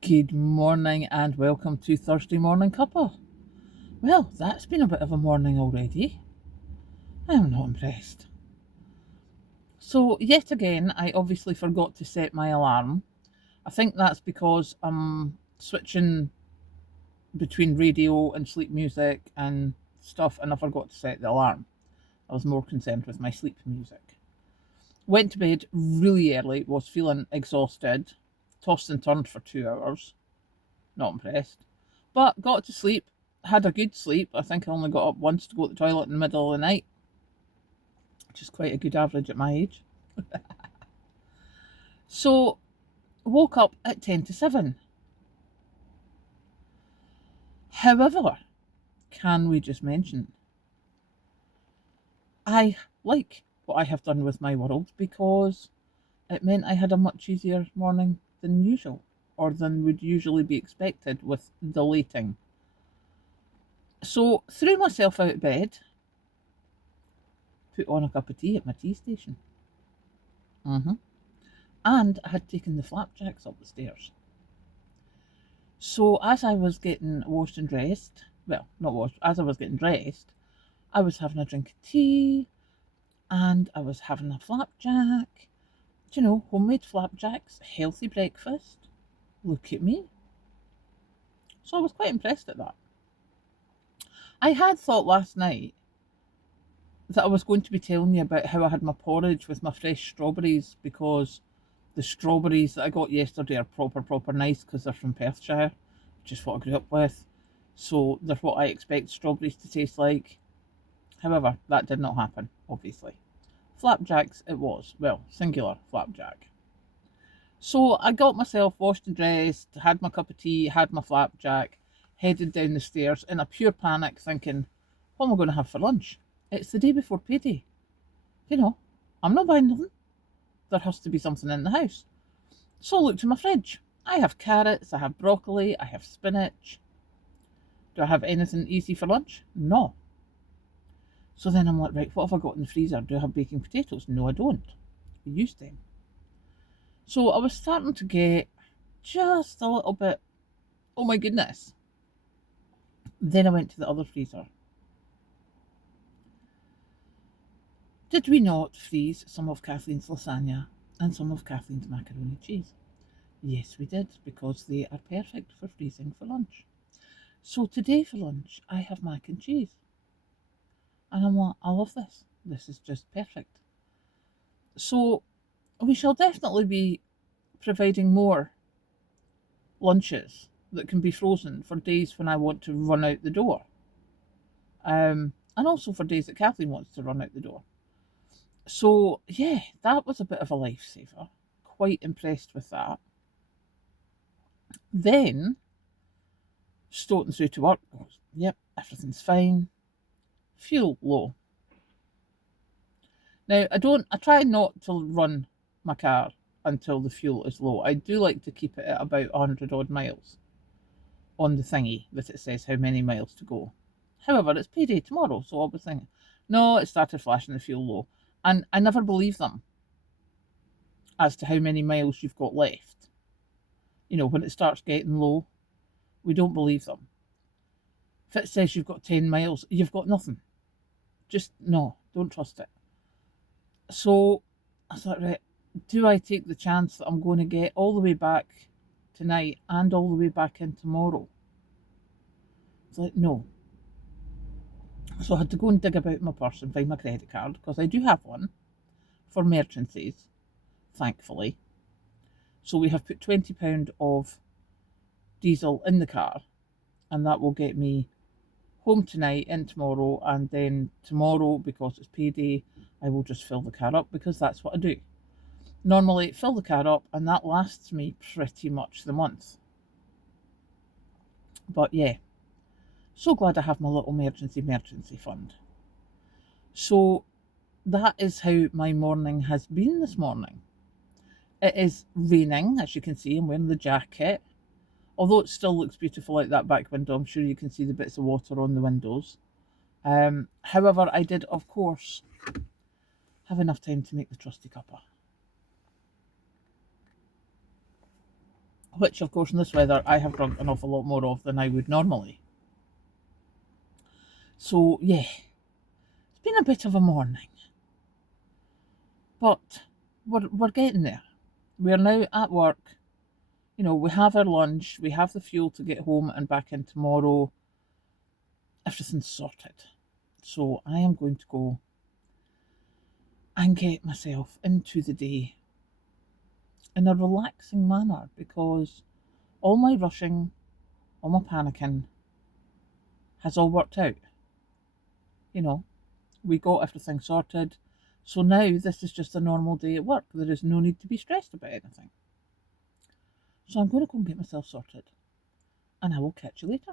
Good morning and welcome to Thursday Morning Cuppa. Well, that's been a bit of a morning already. I am not impressed. So, yet again, I obviously forgot to set my alarm. I think that's because I'm switching between radio and sleep music and stuff, and I forgot to set the alarm. I was more concerned with my sleep music. Went to bed really early, was feeling exhausted, tossed and turned for 2 hours. Not impressed. But got to sleep, had a good sleep. I think I only got up once to go to the toilet in the middle of the night, which is quite a good average at my age. So, woke up at 10 to 7. However, can we just mention, I like what I have done with my world because it meant I had a much easier morning than usual, or than would usually be expected with deleting. So, threw myself out of bed, put on a cup of tea at my tea station. And I had taken the flapjacks up the stairs. So as I was getting washed and dressed, well, not washed, as I was getting dressed, I was having a drink of tea and I was having a flapjack. Homemade flapjacks, healthy breakfast. Look at me. So I was quite impressed at that. I had thought last night that I was going to be telling you about how I had my porridge with my fresh strawberries because the strawberries that I got yesterday are proper nice because they're from Perthshire, which is what I grew up with. So they're what I expect strawberries to taste like. However, that did not happen, obviously. Flapjacks it was. Well, singular flapjack. So I got myself washed and dressed, had my cup of tea, had my flapjack, headed down the stairs in a pure panic, thinking, what am I going to have for lunch? It's the day before payday. You know, I'm not buying nothing. There has to be something in the house. So I looked in my fridge. I have carrots, I have broccoli, I have spinach. Do I have anything easy for lunch? No. So then I'm like, right, what have I got in the freezer? Do I have baking potatoes? No, I don't. We used them. So I was starting to get just a little bit, oh my goodness. Then I went to the other freezer. Did we not freeze some of Kathleen's lasagna and some of Kathleen's macaroni cheese? Yes, we did, because they are perfect for freezing for lunch. So today for lunch, I have mac and cheese. And I'm like, I love this. This is just perfect. So we shall definitely be providing more lunches that can be frozen for days when I want to run out the door. And also for days that Kathleen wants to run out the door. So, yeah, that was a bit of a lifesaver. Quite impressed with that. Then, stoting through to work, goes, yep, everything's fine. Fuel low. Now, I try not to run my car until the fuel is low. I do like to keep it at about 100 odd miles on the thingy that it says how many miles to go. However, it's payday tomorrow, so I was thinking, no, it started flashing the fuel low. And I never believe them as to how many miles you've got left. When it starts getting low, we don't believe them. If it says you've got 10 miles, you've got nothing. Just no, don't trust it. So I thought, right, do I take the chance that I'm going to get all the way back tonight and all the way back in tomorrow? It's like, no. So I had to go and dig about my purse and find my credit card because I do have one for emergencies, thankfully. So we have put £20 of diesel in the car, and that will get me home tonight and tomorrow. And then tomorrow, because it's payday, I will just fill the car up because that's what I do. Normally, fill the car up, and that lasts me pretty much the month. But yeah, so glad I have my little emergency fund. So that is how my morning has been this morning. It is raining, as you can see. I'm wearing the jacket. Although it still looks beautiful out that back window, I'm sure you can see the bits of water on the windows. However, I did, of course, have enough time to make the trusty cuppa. which of course in this weather I have drunk an awful lot more of than I would normally. So yeah, it's been a bit of a morning, but we're getting there. We're now at work. We have our lunch, we have the fuel to get home and back in tomorrow. Everything's sorted. So I am going to go and get myself into the day in a relaxing manner because all my rushing, all my panicking has all worked out. We got everything sorted. So now this is just a normal day at work. There is no need to be stressed about anything. So I'm going to go and get myself sorted and I will catch you later.